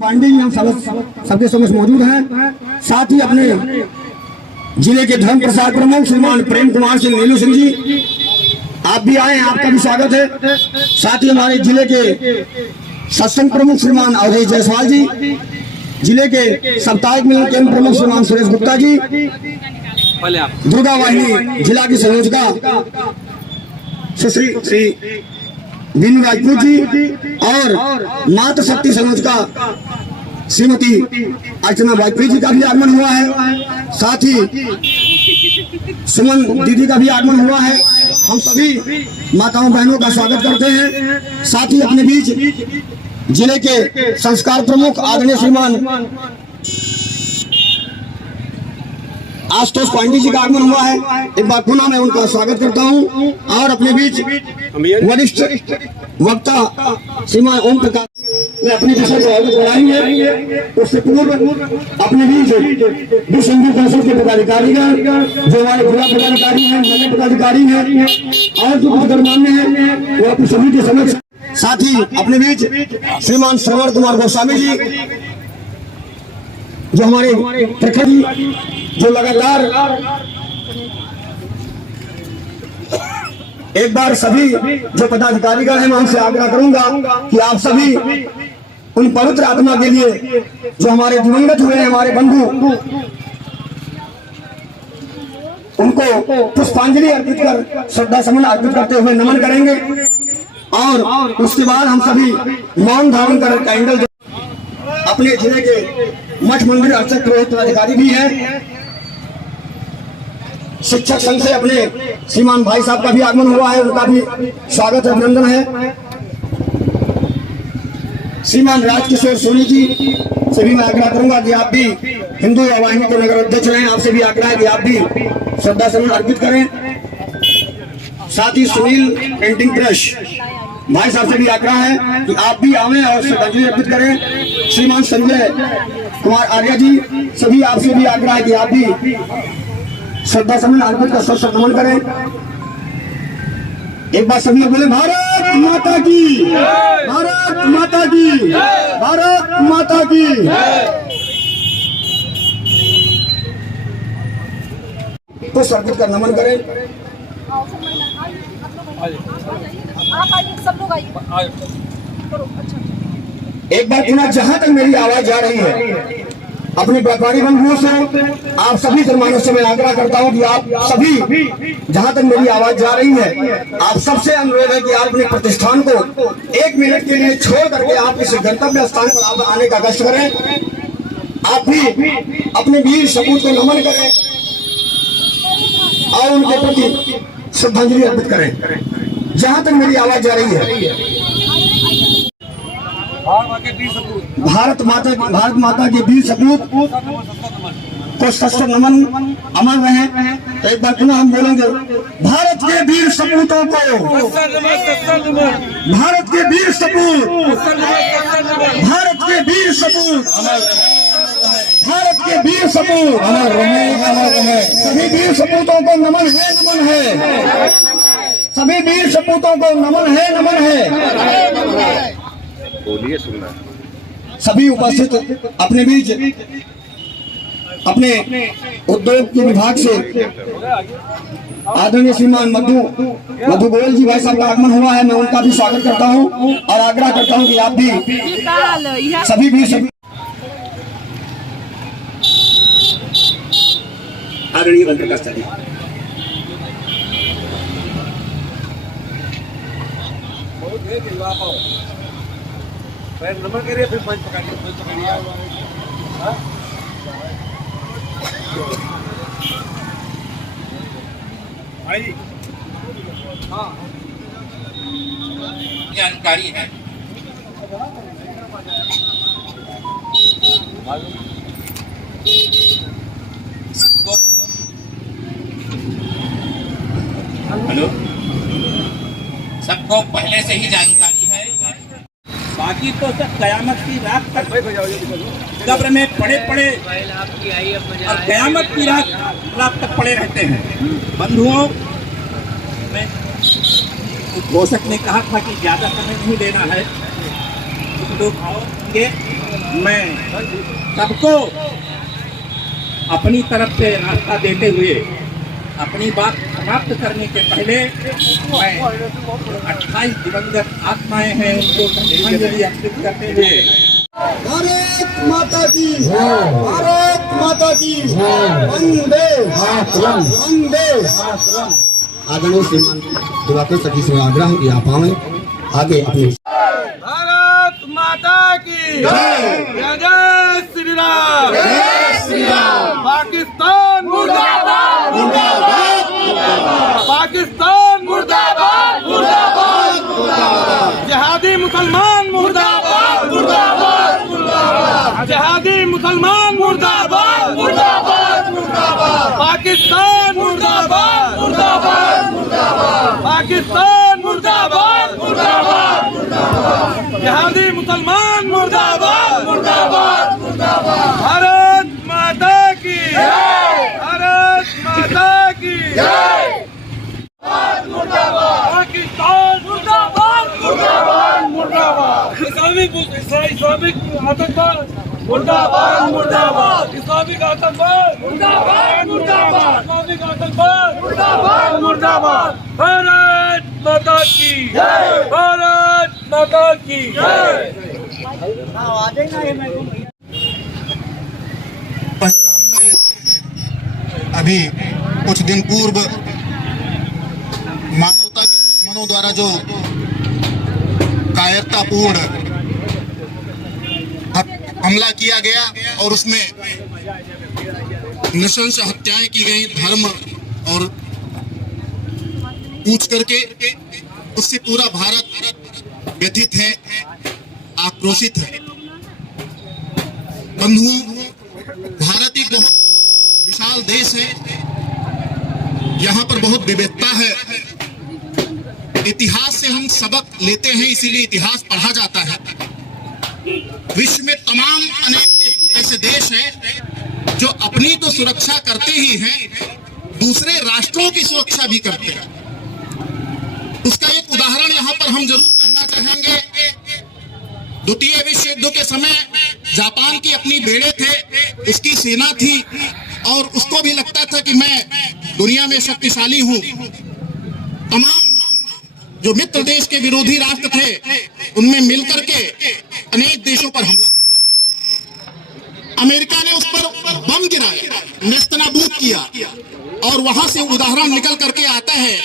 पांडे जी हम सबके समक्ष मौजूद हैं। साथ ही अपने जिले के धर्म प्रसार प्रमुख श्रीमान प्रेम कुमार सिंह नीलू सिंह जी, आप भी आए हैं, आपका भी स्वागत है। साथ ही हमारे जिले के सत्संग प्रमुख श्रीमान अवधेश जायसवाल जी, जिले के साप्ताहिक मिलन केंद्र प्रमुख श्रीमान सुरेश गुप्ता जी, दुर्गा वाहिनी जिला की संयोजका सुश्री श्री बीनू राजपूत जी और मातृ शक्ति संयोजका श्रीमती अर्चना वाजपेयी जी का भी आगमन हुआ है। साथ ही सुमन दीदी का भी आगमन हुआ है। हम सभी माताओं बहनों का स्वागत करते हैं। साथ ही अपने बीच जिले के संस्कार प्रमुख आदरणीय श्रीमान आशुतोष पांडे जी का आगमन हुआ है। एक बार पुनः मैं उनका स्वागत करता हूं। और अपने बीच वरिष्ठ वक्ता श्रीमान ओम प्रकाश मैं अपने विषय को आगे बढ़ाएंगे। उससे पूर्व अपने बीच विश्व हिंदू परिषद के पदाधिकारी जो हमारे जिला पदाधिकारी हैं, नगर पदाधिकारी हैं और जो गणमान्य हैं वो अपने सभी के समक्ष, साथ ही अपने बीच श्रीमान श्रवण कुमार गोस्वामी जी जो हमारे प्रखंड जो लगातार एक बार सभी जो पदाधिकारीगण हैं मैं उनसे आग्रह करूंगा कि आप सभी उन पवित्र आत्मा के लिए जो हमारे दिवंगत हुए हैं हमारे बंधु, उनको पुष्पांजलि अर्पित कर श्रद्धा सुमन अर्पित करते हुए नमन करेंगे। और उसके बाद हम सभी मौन धारण कर कैंडल अपने जिले के मठ मंदिर अर्चक पुरोहित अधिकारी भी हैं, शिक्षक संघ से अपने श्रीमान भाई साहब का भी आगमन हुआ है, उनका भी स्वागत अभिनंदन है। श्रीमान राजकिशोर सोनी जी से भी मैं आग्रह करूंगा कि आप भी हिंदू वाहिनी के नगर अध्यक्ष हैं, आपसे भी आग्रह है कि आप भी श्रद्धा सुमन अर्पित करें। साथ ही सुनील पेंटिंग ब्रश भाई साहब से भी आग्रह है कि आप भी आवें और श्रद्धांजलि अर्पित करें। श्रीमान संजय कुमार आर्य जी सभी आपसे भी आग्रह है कि आप भी श्रद्धा सुमन अर्पित कर सशक्त नमन करें। एक बार सभी बोले भारत माता की, भारत माता की, भारत माता की। तो अर्पित कर नमन करें। एक बार पुनः जहां तक मेरी आवाज जा रही है अपने व्यापारी बंधुओं से, आप सभी धर्मानों से मैं आग्रह करता हूं कि आप सभी जहां तक मेरी आवाज जा रही है, आप सबसे अनुरोध है कि आप अपने प्रतिष्ठान को 1 मिनट के लिए छोड़ करके आप इस गंतव्य स्थान पर आप आने का कष्ट करें। आप भी अपने वीर सपूत को नमन करें और उनके प्रति श्रद्धांजलि अर्पित करें जहां तक मेरी आवाज जा रही है। भारत माता के वीर सपूत को सशक्त नमन अमर रहे। तो एक बार पुनः हम बोलेंगे भारत के वीर सपूतों को, भारत के वीर सपूत, भारत के वीर सपूत, भारत के वीर सपूत अमर रहे। सभी वीर सपूतों को नमन है, नमन है। सभी वीर सपूतों को नमन है, नमन है। बोलिए सुनना। सभी उपस्थित अपने बीच अपने उद्योग के विभाग से आदरणीय श्रीमान मधु गोयल जी भाई साहब का आगमन हुआ है, मैं उनका भी स्वागत करता हूं और आग्रह करता हूं कि आप भी सभी भी आदरणीय मंत्री नंबर करिए, फिर पंच पकड़िए। भाई हाँ जानकारी है। हेलो, सबको पहले से ही जानकारी है, बाकी तो सब कयामत की रात तक कब्र में पड़े और कयामत की रात तक पड़े रहते हैं। बंधुओं में घोषक ने कहा था कि ज्यादा समय नहीं लेना है, कुछ लोग आओगे मैं सबको अपनी तरफ से रास्ता देते हुए अपनी बात समाप्त करने के पहले मैं 28 दिवंगत आत्माएं हैं उनको श्रद्धांजलि अर्पित करते हुए भारत माता की भारत माता की वंदे वंदे। आदरणीय श्रीमान दिवाकर सखी से आग्रह है कि आप आए आगे अपने भारत माता की जय जय श्री राम, जय श्री राम। पाकिस्तान मुर्दाबाद मुर्दाबाद पाकिस्तान मुर्दाबाद मुर्दाबाद जिहादी मुसलमान मुर्दाबाद मुर्दाबाद जिहादी मुसलमान मुर्दाबाद मुर्दाबाद पाकिस्तान मुर्दाबाद मुर्दाबाद पाकिस्तान मुर्दाबाद मुर्दाबाद जिहादी मुसलमान मुर्दाबाद मुर्दाबाद भारत माता की भारत माता की पाकिस्तान मुर्दाबाद मुर्दाबाद मुर्दाबाद इस्लामिक आतंकवाद मुर्दाबाद मुर्दाबाद इस्लामिक आतंकवाद मुर्दाबाद मुर्दाबाद इस्लामिक आतंकवाद मुर्दाबाद मुर्दाबाद भारत माता की जय भारत माता की जय। अभी कुछ दिन पूर्व मानवता के दुश्मनों द्वारा जो कायरतापूर्ण हमला किया गया और उसमें नृशंस हत्याएं की गई, धर्म और पूछ करके, उससे पूरा भारत व्यथित है, आक्रोशित है। बंधुओं, भारत एक बहुत विशाल देश है, यहाँ पर बहुत विविधता है। इतिहास से हम सबक लेते हैं, इसीलिए इतिहास पढ़ा जाता है। विश्व में तमाम अनेक ऐसे देश हैं जो अपनी तो सुरक्षा करते ही हैं, दूसरे राष्ट्रों की सुरक्षा भी करते हैं। उसका एक उदाहरण यहाँ पर हम जरूर कहना चाहेंगे। द्वितीय विश्व युद्ध के समय जापान की अपनी बेड़े थे, उसकी सेना थी और उसको भी लगता था कि मैं दुनिया में शक्तिशाली हूं। तमाम जो मित्र देश के विरोधी राष्ट्र थे उनमें मिलकर के अनेक देशों पर हमला किया। अमेरिका ने उस पर बम गिराया, नेस्तनाबूद किया और वहां से उदाहरण निकल करके आता है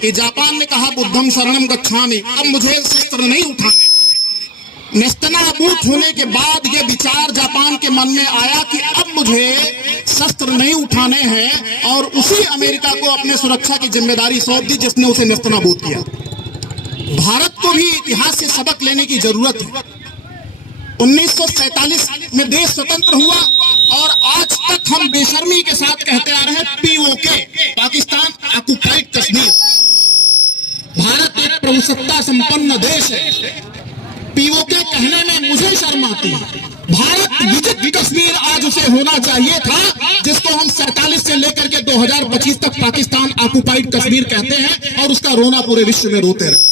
कि जापान ने कहा बुद्धम शरणम गच्छामि, अब मुझे शस्त्र नहीं उठाने। नेस्तनाबूद होने के बाद ये विचार जापान के मन में आया कि अब मुझे शस्त्र नहीं उठाने हैं और उसी अमेरिका को अपने सुरक्षा की जिम्मेदारी सौंप दी जिसने उसे नेस्तनाबूद किया। भारत को भी इतिहास से सबक लेने की जरूरत है। 1947 में देश स्वतंत्र हुआ और आज तक हम बेशर्मी के साथ कहते आ रहे हैं पीओके, पाकिस्तान ऑक्युपाइड कश्मीर। भारत एक प्रभुसत्ता संपन्न देश है, पीओके कहने में मुझे शर्म आती है। भारत विजित कश्मीर आज उसे होना चाहिए था जिसको हम 47 से लेकर के 2025 तक पाकिस्तान ऑक्युपाइड कश्मीर कहते हैं और उसका रोना पूरे विश्व में रोते रहे।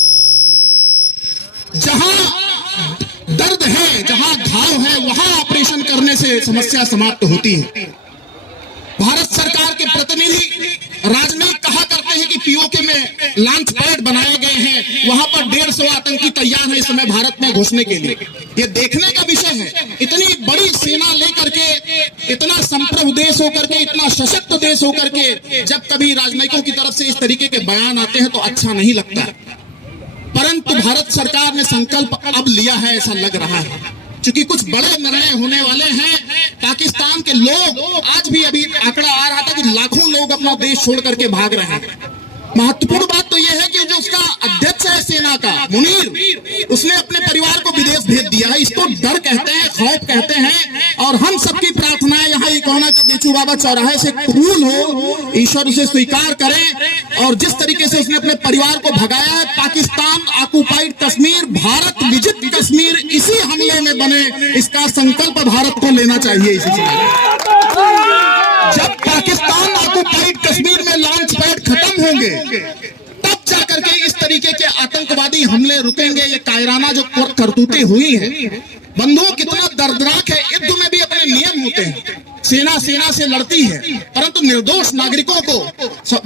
जहां दर्द है, जहां घाव है, वहां ऑपरेशन करने से समस्या समाप्त होती है। भारत सरकार के प्रतिनिधि राजनयिक कहा करते हैं कि पीओके में लॉन्च पैड बनाए गए हैं, वहां पर 150 आतंकी तैयार है इस समय भारत में घुसने के लिए। यह देखने का विषय है, इतनी बड़ी सेना लेकर के, इतना संप्रभु देश होकर के, इतना सशक्त देश होकर के जब कभी राजनयिकों की तरफ से इस तरीके के बयान आते हैं तो अच्छा नहीं लगता। परंतु भारत सरकार ने संकल्प अब लिया है, ऐसा लग रहा है, क्योंकि कुछ बड़े निर्णय होने वाले हैं। पाकिस्तान के लोग, आज भी अभी आंकड़ा आ रहा था कि लाखों लोग अपना देश छोड़ करके भाग रहे हैं। महत्वपूर्ण बात तो यह है कि जो उसका अध्यक्ष है सेना का, मुनीर, उसने अपने परिवार को विदेश भेज दिया है। इसको डर कहते हैं, खौफ कहते हैं। और हम सबकी प्रार्थना है यहाँ इकोना के बेचू बाबा चौराहे से कबूल हो, ईश्वर उसे स्वीकार करें। और जिस तरीके से उसने अपने परिवार को भगाया है, पाकिस्तान ऑक्युपाइड कश्मीर भारत विजित कश्मीर इसी हमले में बने, इसका संकल्प भारत को लेना चाहिए। इसी जब पाकिस्तान ऑक्युपाइड कश्मीर में लॉन्च पैड खत्म होंगे तब जाकर के इस तरीके के आतंकवादी हमले रुकेंगे। ये कायराना जो करतूतें हुई हैं, बंधुओं कितना दर्दनाक है। युद्ध में भी अपने नियम होते हैं, सेना सेना से लड़ती है, परंतु निर्दोष नागरिकों को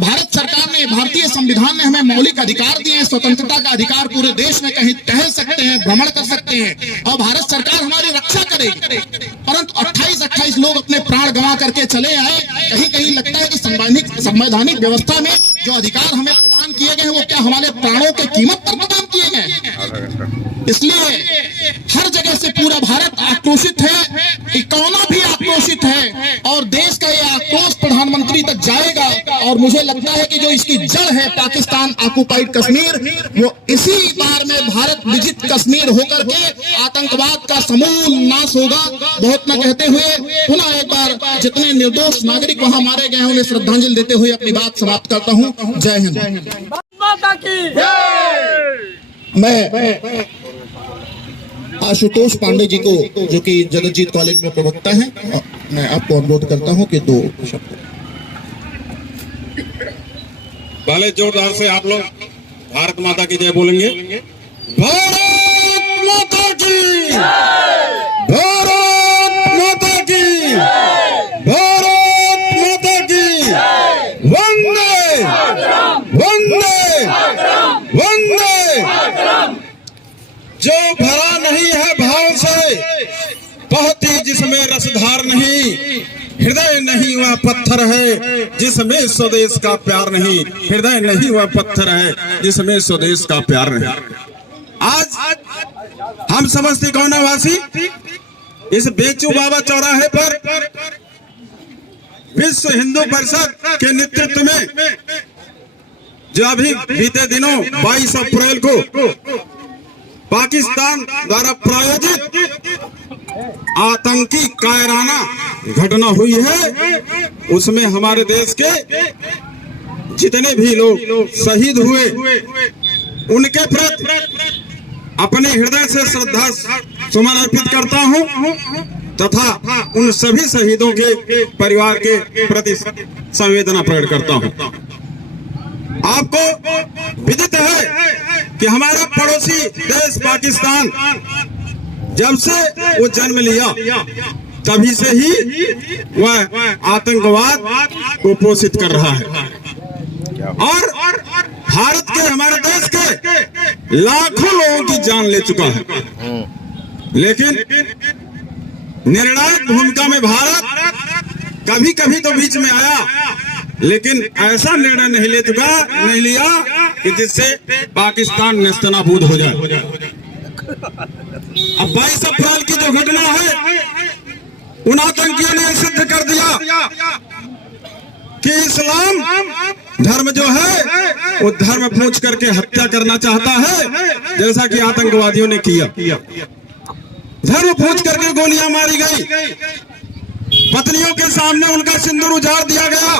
भारत सरकार ने, भारतीय संविधान ने हमें मौलिक अधिकार दिए हैं, स्वतंत्रता का अधिकार, पूरे देश में कहीं टहल सकते हैं, भ्रमण कर सकते हैं और भारत सरकार हमारी रक्षा करेगी। परंतु 28 लोग अपने प्राण गंवा करके चले आए। कहीं कहीं लगता है कि संवैधानिक व्यवस्था में जो अधिकार हमें प्रदान किए गए वो क्या हमारे प्राणों के कीमत पर प्रदान किए गए। इसलिए हर जगह से पूरा भारत आक्रोशित है, इकोना भी आक्रोशित है और देश का यह आक्रोश प्रधानमंत्री तक जाएगा। और मुझे लगता है कि जो इसकी जड़ है पाकिस्तान ऑक्युपाइड कश्मीर, वो इसी बार में भारत विजित कश्मीर होकर के आतंकवाद का समूल नाश होगा। बहुत न कहते हुए पुनः एक बार जितने निर्दोष नागरिक वहां मारे गए हैं उन्हें श्रद्धांजलि देते हुए अपनी बात समाप्त करता हूं। जय हिंद। माता की मैं आशुतोष पांडे जी को, जो कि जगतजीत कॉलेज में प्रवक्ता हैं, मैं आपको अनुरोध करता हूं कि 2 शब्द। पहले जोरदार से आप लोग भारत माता की जय बोलेंगे। भारत माता की, भारत माता की, भारत माता की, वंदे वंदे वंदे। जो भरा नहीं है भाव से, बहती जिसमें रसधार नहीं, हृदय नहीं वह पत्थर है जिसमें स्वदेश का प्यार नहीं, हृदय नहीं वह पत्थर है जिसमें स्वदेश का प्यार नहीं। आज हम समस्ती कोनावासी इस बेचू बाबा चौराहे पर विश्व हिंदू परिषद के नेतृत्व में जो अभी बीते दिनों 22 अप्रैल को पाकिस्तान द्वारा प्रायोजित आतंकी कायराना घटना हुई है, उसमें हमारे देश के जितने भी लोग शहीद हुए उनके प्रति अपने हृदय से श्रद्धा सुमन अर्पित करता हूं तथा उन सभी शहीदों के परिवार के प्रति संवेदना प्रकट करता हूं। आपको विदित है कि हमारा पड़ोसी देश पाकिस्तान जब से वो जन्म लिया तभी से ही वह आतंकवाद को पोषित कर रहा है और भारत के, हमारे देश के लाखों लोगों की जान ले चुका है। लेकिन निर्णायक भूमिका में भारत कभी कभी तो बीच में आया, लेकिन ऐसा निर्णय नहीं लिया कि जिससे पाकिस्तान नेस्तनाबूद हो जाए। अब 22 अप्रैल की जो घटना है, उन आतंकियों ने सिद्ध कर दिया कि इस्लाम धर्म जो है वो धर्म पूछ करके हत्या करना चाहता है, जैसा कि आतंकवादियों ने किया। धर्म पूछ करके गोलियां मारी गई, पत्नियों के सामने उनका सिंदूर उजाड़ दिया गया,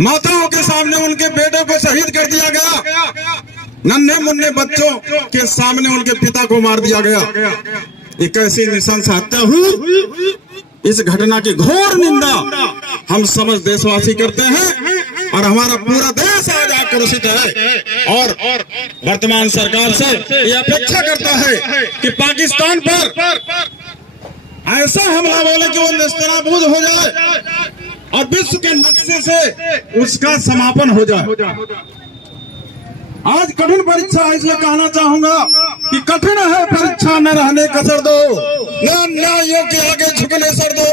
माताओं के सामने उनके बेटों को शहीद कर दिया गया, नन्हे मुन्ने बच्चों के सामने उनके पिता को मार दिया गया। एक ऐसी नृशंस हत्या हुई, इस घटना की घोर निंदा हम समस्त देशवासी करते हैं और हमारा पूरा देश आज आक्रोशित है और वर्तमान सरकार से ये अपेक्षा करता है कि पाकिस्तान पर ऐसा हमला बोले कि वो नेस्तनाबूद हो जाए और विश्व के नक्शे से उसका समापन हो जाए। आज कठिन परीक्षा है, इसलिए कहना चाहूंगा कि कठिन है परीक्षा, न रहने कसर दो, न न्यायों के आगे झुकने सर दो,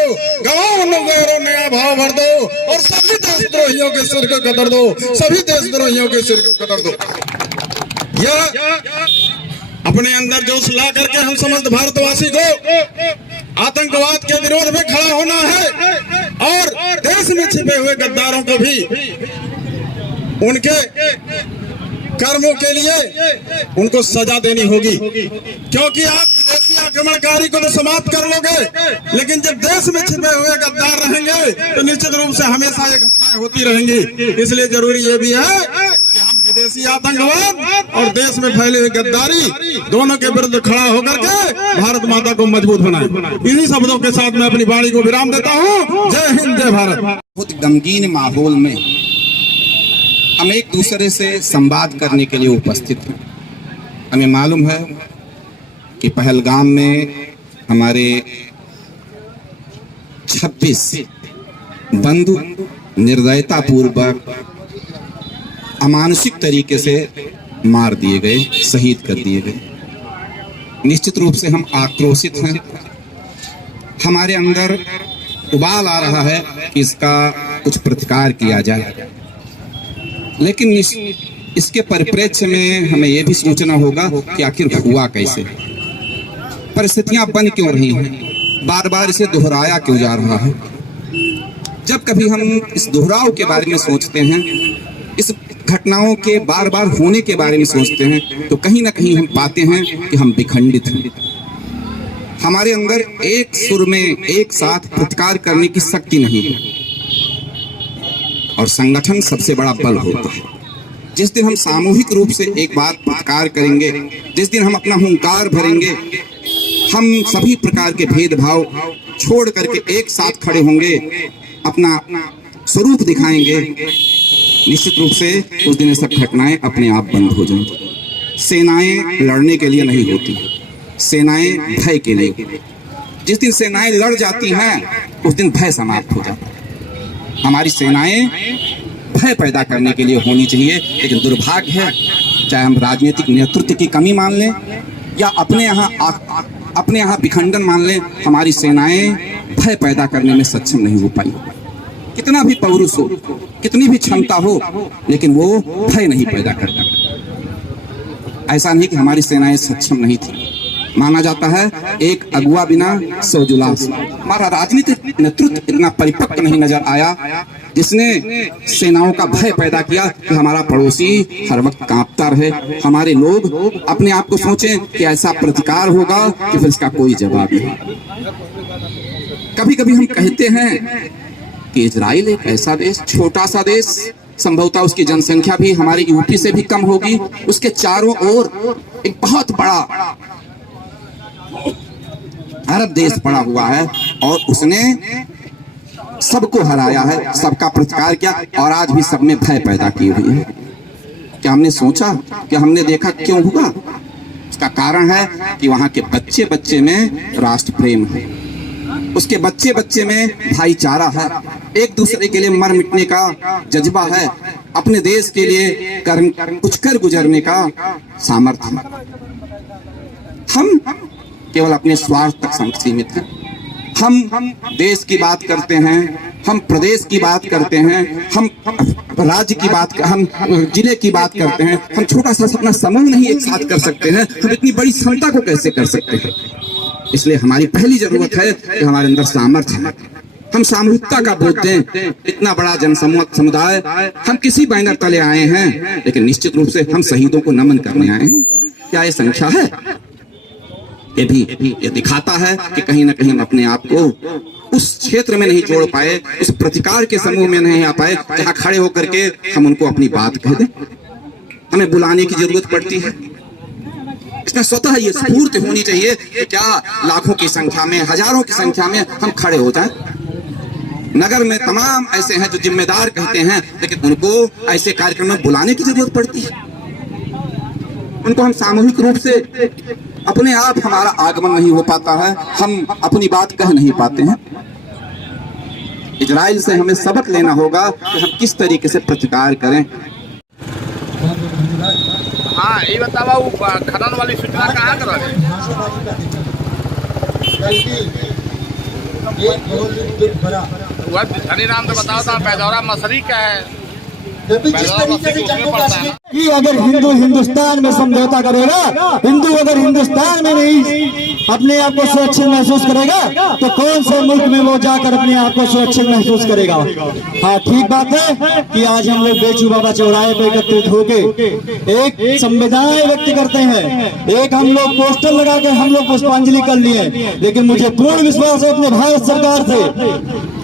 गवाओं न गौरों नया भाव भर दो और सभी देशद्रोहियों के सिर को कतर दो, सभी देशद्रोहियों के सिर को कतर दो। यह अपने अंदर जोश ला करके हम समस्त भारतवासी को आतंकवाद के विरोध में खड़ा होना है और देश में छिपे हुए गद्दारों को भी उनके कर्मों के लिए उनको सजा देनी होगी, क्योंकि आप विदेशी आक्रमणकारी को तो समाप्त कर लोगे, लेकिन जब देश में छिपे हुए गद्दार रहेंगे तो निश्चित रूप से हमेशा ये घटनाएं होती रहेंगी। इसलिए जरूरी ये भी है कि हम विदेशी आतंकवाद और देश में फैले हुए गद्दारी दोनों के विरुद्ध खड़ा होकर के भारत माता को मजबूत बनाए। इन्हीं शब्दों के साथ मैं अपनी वाणी को विराम देता हूँ। जय हिंद, जय भारत। बहुत गमगीन माहौल में हम एक दूसरे से संवाद करने के लिए उपस्थित हैं। हमें मालूम है कि पहलगाम में हमारे 26 बंधु निर्दयता पूर्वक अमानुषिक तरीके से मार दिए गए, शहीद कर दिए गए। निश्चित रूप से हम आक्रोशित हैं। हमारे अंदर उबाल आ रहा है कि इसका कुछ प्रतिकार किया जाए, लेकिन इसके परिप्रेक्ष्य में हमें यह भी सोचना होगा कि आखिर हुआ कैसे, परिस्थितियां बन क्यों रही हैं, बार बार इसे दोहराया क्यों जा रहा है। जब कभी हम इस दोहराव के बारे में सोचते हैं, इस घटनाओं के बार बार होने के बारे में सोचते हैं, तो कहीं ना कहीं हम पाते हैं कि हम विखंडित हैं। हमारे अंदर एक सुर में एक साथ प्रतिकार करने की शक्ति नहीं है, और संगठन सबसे बड़ा बल होता है। जिस दिन हम सामूहिक रूप से एक बार प्रतिकार करेंगे, जिस दिन हम अपना हुंकार भरेंगे, हम सभी प्रकार के भेदभाव छोड़ करके एक साथ खड़े होंगे, अपना स्वरूप दिखाएंगे, निश्चित रूप से उस दिन ये सब घटनाएं अपने आप बंद हो जाएंगी। सेनाएं लड़ने के लिए नहीं होती, सेनाएं भय के लिए। जिस दिन सेनाएं लड़ जाती हैं, उस दिन भय समाप्त हो जाता है। हमारी सेनाएं भय पैदा करने के लिए होनी चाहिए, लेकिन दुर्भाग्य है, चाहे हम राजनीतिक नेतृत्व की कमी मान लें या अपने यहाँ विखंडन मान लें, हमारी सेनाएं भय पैदा करने में सक्षम नहीं हो पाई। कितना भी पौरुष हो, कितनी भी क्षमता हो, लेकिन वो भय नहीं पैदा करता। ऐसा नहीं कि हमारी सेनाएं सक्षम नहीं थी। माना जाता है एक अगुआ बिना 100 जुलास। हमारा राजनीतिक नेतृत्व इतना परिपक्व नहीं नजर आया, जिसने सेनाओं का भय पैदा किया कि हमारा पड़ोसी हर वक्त कांपता रहे। हमारे लोग अपने आप को सोचें कि ऐसा प्रतिकार होगा कि फिर इसका कोई जवाब नहीं। कभी कभी हम कहते हैं कि इजराइल एक ऐसा देश, छोटा सा देश, संभवतः उसकी जनसंख्या भी हमारे यूपी से भी कम होगी, उसके चारों ओर एक बहुत बड़ा अरब देश पड़ा हुआ है, और उसने सबको हराया है, सबका प्रतिकार किया, और आज भी सब में भय पैदा की हुई है। क्या हमने सोचा, क्या हमने देखा क्यों हुआ? उसका कारण है कि वहां के बच्चे बच्चे में राष्ट्र प्रेम है, उसके बच्चे बच्चे में भाईचारा है, एक दूसरे के लिए मर मिटने का जज्बा है, अपने देश के लिए कुछ कर गुजरने का सामर्थ्य है। हम केवल अपने स्वार्थ तक सीमित हैं। हम देश की बात करते हैं, हम प्रदेश की बात करते हैं, हम राज्य की बात, हम जिले की बात करते हैं। हम छोटा सा अपना समूह नहीं एक साथ कर सकते हैं, हम इतनी बड़ी क्षमता को कैसे कर सकते हैं? इसलिए हमारी पहली जरूरत है कि हमारे अंदर सामर्थ्य है, हम सामूहिकता का बोध दें। इतना बड़ा जनसमूह समुदाय, हम किसी बैनर तले आए हैं, लेकिन निश्चित रूप से हम शहीदों को नमन करने आए हैं। क्या ये संख्या है? ये दिखाता है कि कहीं ना कहीं हम अपने आप को उस क्षेत्र में नहीं जोड़ पाए, उस प्रतिकार के समूह में नहीं आ पाए जहां खड़े होकर के हम उनको अपनी बात कह दें। हमें बुलाने की जरूरत पड़ती है। इसमें स्वतः ये स्फूर्ति होनी चाहिए कि क्या लाखों की संख्या में, हजारों की संख्या में हम खड़े हो जाएं। नगर में तमाम ऐसे हैं जो जिम्मेदार कहते हैं, लेकिन उनको ऐसे कार्यक्रम में बुलाने की जरूरत पड़ती है। उनको हम सामूहिक रूप से, अपने आप हमारा आगमन नहीं हो पाता है, हम अपनी बात कह नहीं पाते हैं। इजराइल से हमें सबक लेना होगा कि हम किस तरीके से प्रतिकार करें। हाँ, ये बतावा वो खनन वाली सूचना कहाँ कर रहे वह धनी राम तो बताओ था पैदौरा मसरी का है। कि अगर हिंदू हिंदुस्तान में समझौता करेगा, हिंदू अगर हिंदुस्तान में नहीं अपने आप को सुरक्षित महसूस करेगा, तो कौन से मुल्क में वो जाकर अपने आप को सुरक्षित महसूस करेगा? हाँ, ठीक बात है कि आज हम लोग बेचू बाबा चौराहे पे एकत्रित होके एक संवेदनाएं व्यक्त करते हैं, एक हम लोग पोस्टर लगा के हम लोग पुष्पांजलि कर लिए, लेकिन मुझे पूर्ण विश्वास है अपने भारत सरकार से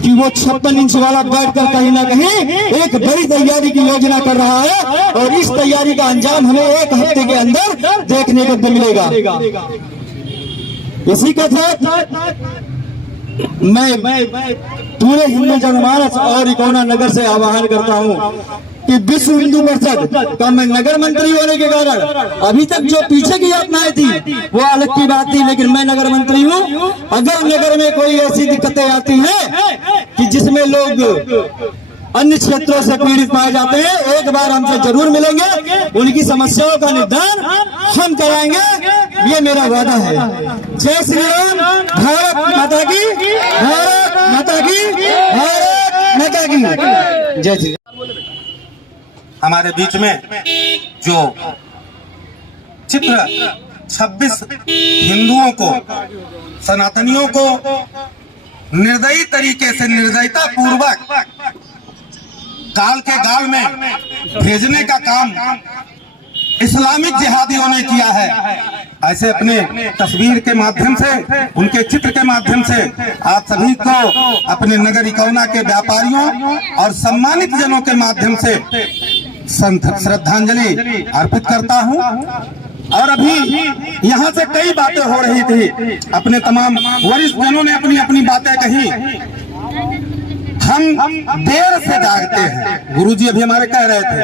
कि वो 56 इंच वाला बैठकर कहीं ना कहीं एक बड़ी तैयारी की योजना कर रहा है, और इस तैयारी का अंजाम हमें एक हफ्ते के अंदर देखने को मिलेगा। इसी के साथ मैं पूरे हिंदू जनमानस और इकोना नगर से आह्वान करता हूं कि विश्व हिंदू परिषद का मैं नगर मंत्री होने के कारण अभी तक जो पीछे की यातनाएं थी वो अलग की बात थी, लेकिन मैं नगर मंत्री हूँ। अगर नगर में कोई ऐसी दिक्कतें आती हैं कि जिसमें लोग अन्य क्षेत्रों से पीड़ित पाए जाते हैं, एक बार हमसे जरूर मिलेंगे, उनकी समस्याओं का निदान हम कराएंगे, ये मेरा वादा है। जय श्री राम। भारत माता की, भारत माता की, भारत माता की जय श्री। हमारे बीच में जो चित्र 26 हिंदुओं को, सनातनियों को निर्दयी तरीके से, निर्दयता पूर्वक काल के गाल में भेजने का काम इस्लामिक जिहादियों ने किया है। ऐसे अपने तस्वीर के माध्यम से, उनके चित्र के माध्यम से आप सभी को, अपने नगर इकौना के व्यापारियों और सम्मानित जनों के माध्यम से श्रद्धांजलि अर्पित करता हूं। और अभी यहाँ से कई बातें हो रही थी, अपने तमाम वरिष्ठ जनों ने अपनी अपनी बातें कही। हम देर से जागते हैं, गुरुजी अभी हमारे कह रहे थे,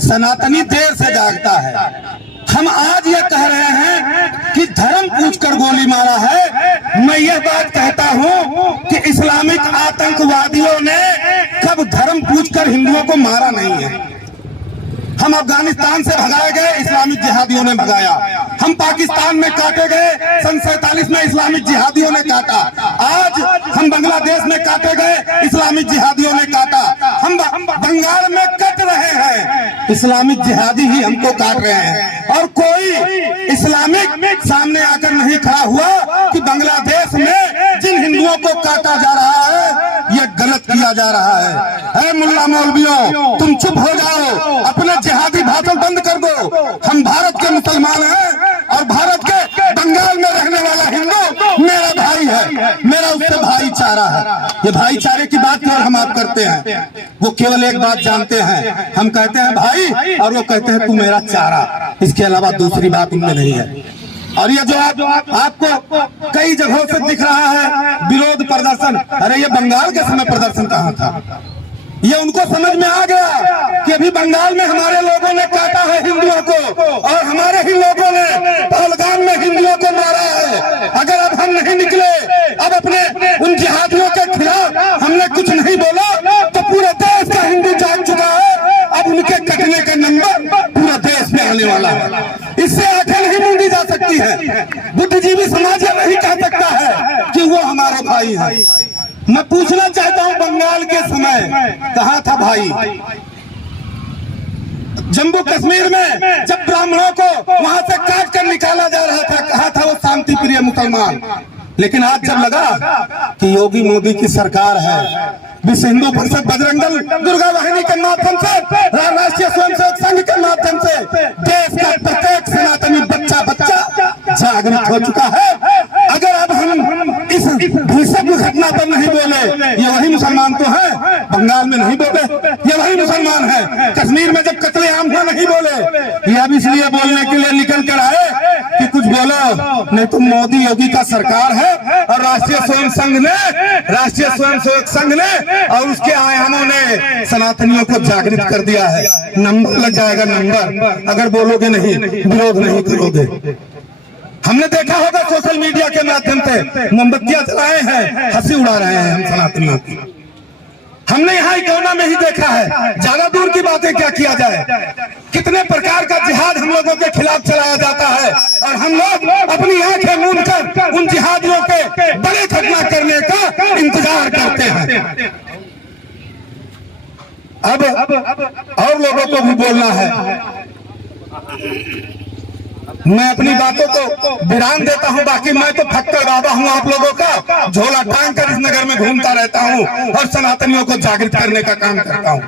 सनातनी देर से जागता है। हम आज ये कह रहे हैं कि धर्म पूछकर गोली मारा है। मैं यह बात कहता हूं कि इस्लामिक आतंकवादियों ने कब धर्म पूछकर हिंदुओं को मारा नहीं है। हम अफगानिस्तान से भगाए गए, इस्लामिक जिहादियों ने भगाया। हम पाकिस्तान में काटे गए, सन 47 में इस्लामिक जिहादियों ने काटा। आज हम बांग्लादेश में काटे गए, इस्लामिक जिहादियों ने काटा। हम बंगाल में कट रहे हैं, इस्लामिक जिहादी ही हमको काट रहे हैं। और कोई इस्लामिक सामने आकर नहीं खड़ा हुआ कि बांग्लादेश में जिन हिंदुओं को काटा जा रहा है यह गलत किया जा रहा है। मुल्ला मौलवियों, तुम चुप हो जाओ, अपने जिहादी भाषण बंद कर दो। हम भारत के मुसलमान हैं और भारत के बंगाल में रहने वाला हिंदू मेरा भाई है, मेरा उससे भाईचारा है। ये भाईचारे की बात केवल हम आप करते हैं, वो केवल एक बात जानते हैं, हम कहते हैं भाई और वो कहते हैं तू मेरा चारा, इसके अलावा दूसरी बात उनमें नहीं है। और ये जो आपको कई जगहों से दिख रहा है विरोध प्रदर्शन, अरे ये बंगाल के समय प्रदर्शन कहाँ था? ये उनको समझ में आ गया कि अभी बंगाल में हमारे लोगों ने काटा है हिंदुओं को और हमारे ही लोगों ने पहलगाम में हिंदुओं को मारा है। अगर अब हम नहीं निकले, अब अपने उन जिहादियों के खिलाफ हमने कुछ नहीं बोला तो पूरे देश का हिंदू जाग चुका है। अब उनके कटने का नंबर पूरा देश में आने वाला है। इससे आंखें नहीं मूंदी जा सकती है। बुद्धिजीवी समाज यह नहीं कह सकता है कि वो हमारे भाई है। मैं पूछना चाहता हूं, बंगाल के समय कहाँ था भाई? जम्मू कश्मीर में जब ब्राह्मणों को वहां से काट कर निकाला जा रहा था, कहाँ था वो शांति प्रिय मुसलमान? लेकिन आज जब लगा कि योगी मोदी की सरकार है, विश्व हिंदू परिषद, बजरंग दल, दुर्गा वाहिनी के माध्यम से, राष्ट्रीय स्वयंसेवक संघ के माध्यम से देश का प्रत्येक सनातनी बच्चा जागृत हो चुका है। अगर अब हम इस भीषण घटना पर नहीं बोले, ये वही मुसलमान तो है, बंगाल में नहीं बोले, ये वही मुसलमान है, कश्मीर में जब कत्लेआम हुआ नहीं बोले, ये अब इसलिए बोलने के लिए निकल कर आए कि कुछ बोलो, नहीं तो मोदी योगी का सरकार है और राष्ट्रीय स्वयंसेवक संघ ने और उसके आयामों ने सनातनियों को जागृत कर दिया है। नंबर लग जाएगा, नंबर, अगर बोलोगे नहीं, विरोध नहीं करोगे। हमने देखा होगा सोशल मीडिया के माध्यम से मोमबत्तियां जलाए हैं, हंसी उड़ा रहे हैं हम सनातनियों की। हमने यहाँ इकौना में ही देखा है, ज्यादा दूर की बातें क्या किया जाए, कितने प्रकार का जिहाद हम लोगों के खिलाफ चलाया जाता है और हम लोग अपनी आंखें मूंद कर उन जिहादियों के बड़े घटना करने का इंतजार करते हैं। अब और लोगों को भी बोलना है। मैं अपनी बातों को विराम देता हूं, बाकी मैं तो फक्कर बाबा हूं आप लोगों का, झोला टांग कर इस नगर में घूमता रहता हूं और सनातनियों को जागृत करने का काम करता हूं।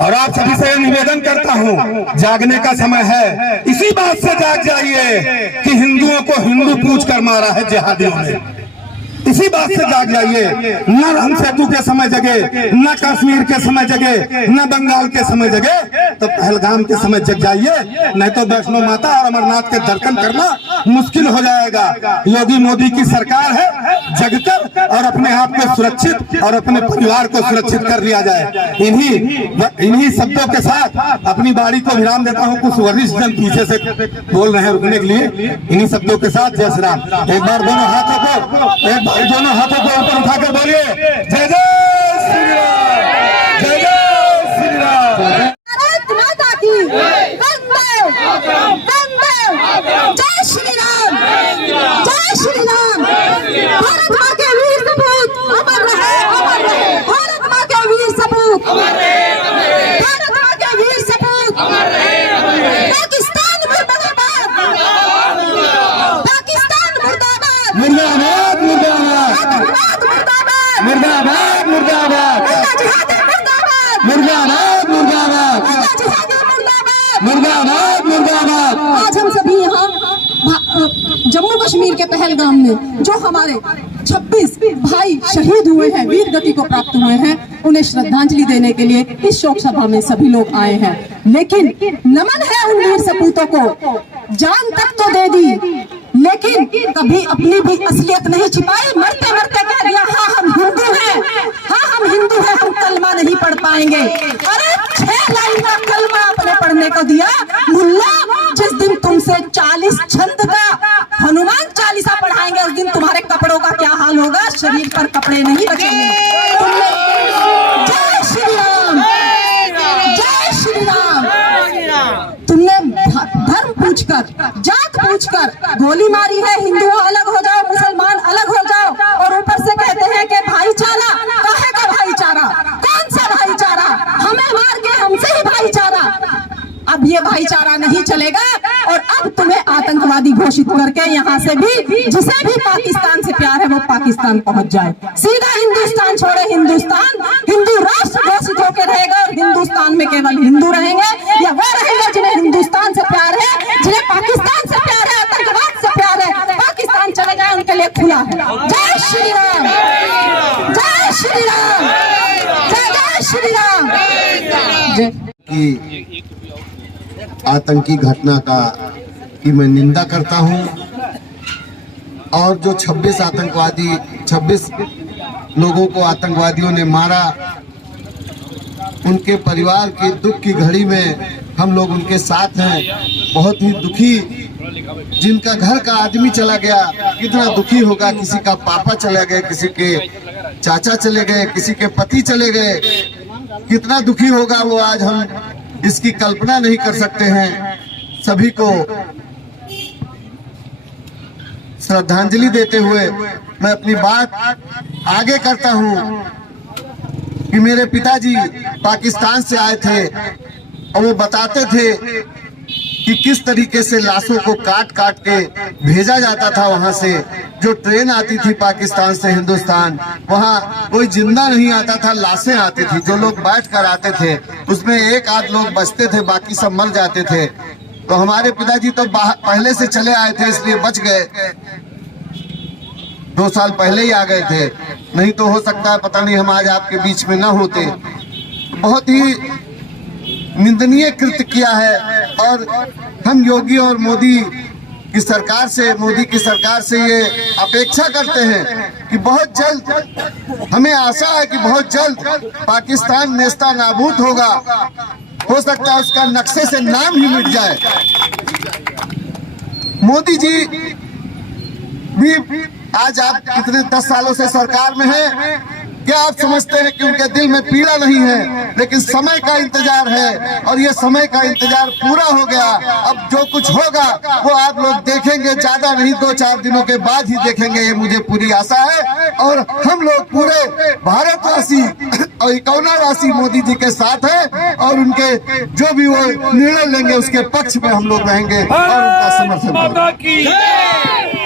और आप सभी से निवेदन करता हूं, जागने का समय है। इसी बात से जाग जाइए कि हिंदुओं को हिंदू पूछकर मारा है जिहादियों ने। इसी बात से जाग जाइए। न रण सेतु के समय जगे, न कश्मीर के समय जगे, न बंगाल के समय जगे, तो पहलगाम के समय जग जाइए, नहीं तो वैष्णो माता और अमरनाथ के दर्शन करना मुश्किल हो जाएगा। योगी मोदी की सरकार है, जगकर और अपने आप को सुरक्षित और अपने परिवार को सुरक्षित कर लिया जाए। इन्हीं शब्दों के साथ अपनी बारी को विराम देता हूँ। कुछ वरिष्ठ जन पीछे से बोल रहे हैं रुकने के लिए। इन्हीं शब्दों के साथ जय श्री राम। एक बार दोनों हाथों को ऊपर उठाकर बोलिए जय जय श्री राम, जय जय श्री राम। भारत माता की वंदे वंदे, जय श्री राम, जय श्री राम। भारत माँ के वीर सपूत अमर रहे, अमर रहे। भारत माँ के वीर सपूत अमर रहे, भारत माँ के वीर सपूत अमर रहे। पाकिस्तान मुर्दाबाद, पाकिस्तान मुर्दाबाद, मुर्दाबाद मुर्दाबाद, मुर्दाबाद मुर्दाबाद मुर्दाबाद, मुर्दाबाद मुर्दाबाद, मुर्दाबाद मुर्दाबाद। आज हम सभी यहाँ जम्मू कश्मीर के पहलगाम में जो हमारे 26 भाई शहीद हुए हैं, वीर गति को प्राप्त हुए हैं, उन्हें श्रद्धांजलि देने के लिए इस शोक सभा में सभी लोग आए हैं। लेकिन नमन है उन वीर सपूतों को, जान तक तो दे दी, लेकिन कभी अपनी भी असलियत नहीं छिपाई। मरते मरते कह दिया हाँ हम हिंदू हैं, हाँ हम हिंदू हैं, हम कलमा नहीं पढ़ पाएंगे। अरे 6 लाइन का कलमा आपने पढ़ने को दिया मुल्ला। जिस दिन तुमसे 40 छंद का हनुमान चालीसा पढ़ाएंगे, उस दिन तुम्हारे कपड़ों का क्या हाल होगा, शरीर पर कपड़े नहीं बचेंगे। जय श्री राम, जय श्री राम। तुमने धर्म पूछकर, जात पूछकर गोली मारी है। हिंदू अलग हो जाओ, मुसलमान अलग हो जाओ, और ऊपर से कहते हैं कि भाईचारा। काहे का भाईचारा? कौन सा भाईचारा? हमें मार के हमसे ही भाईचारा। अब ये भाईचारा नहीं चलेगा और अब तुम्हें आतंकवादी घोषित करके यहाँ से भी जिसे भी पाकिस्तान से प्यार है वो पाकिस्तान पहुंच जाए। सीधा हिंदुस्तान छोड़े, हिंदुस्तान हिंदू राष्ट्र घोषित होकर रहेगा और हिंदुस्तान में केवल हिंदू रहेंगे, या वो रहेंगे जिन्हें हिंदुस्तान से प्यार है, जिन्हें पाकिस्तान से प्यार है, आतंकवाद से प्यार है। पाकिस्तान चले जाए उनके लिए खुला है। जय श्री राम, जय श्री राम, जय जय श्री राम। की आतंकी घटना की मैं निंदा करता हूं, और जो 26 लोगों को आतंकवादियों ने मारा, उनके परिवार के दुख की घड़ी में हम लोग उनके साथ हैं। बहुत ही दुखी, जिनका घर का आदमी चला गया कितना दुखी होगा। किसी का पापा चला गए, किसी के चाचा चले गए, किसी के पति चले गए, कितना दुखी होगा वो। आज हम इसकी कल्पना नहीं कर सकते हैं। सभी को श्रद्धांजलि देते हुए मैं अपनी बात आगे करता हूं कि मेरे पिताजी पाकिस्तान से आए थे और वो बताते थे कि किस तरीके से लाशों को काट काट के भेजा जाता था। वहां से जो ट्रेन आती थी पाकिस्तान से हिंदुस्तान, वहां कोई जिंदा नहीं आता था, लाशें आती थी। जो लोग बैठ कर आते थे उसमें एक आध लोग बचते थे, बाकी सब मर जाते थे। तो हमारे पिताजी तो पहले से चले आए थे, इसलिए बच गए। 2 साल पहले ही आ गए थे, नहीं तो हो सकता है पता नहीं हम आज आपके बीच में न होते। बहुत ही निंदनीय कृत्य किया है, और हम योगी और मोदी की सरकार से ये अपेक्षा करते हैं कि बहुत जल्द, हमें आशा है कि बहुत जल्द पाकिस्तान नेस्ता नाबूद होगा। हो सकता है उसका नक्शे से नाम ही मिट जाए। मोदी जी भी आज आप कितने 10 सालों से सरकार में हैं, क्या आप समझते हैं कि उनके दिल में पीड़ा नहीं है? लेकिन समय का इंतजार है, और ये समय का इंतजार पूरा हो गया। अब जो कुछ होगा वो आप लोग देखेंगे, ज्यादा नहीं 2-4 दिनों के बाद ही देखेंगे, ये मुझे पूरी आशा है। और हम लोग पूरे भारतवासी और इकौनावासी मोदी जी के साथ हैं, और उनके जो भी वो निर्णय लेंगे उसके पक्ष में हम लोग रहेंगे और उनका समर्थन करेंगे।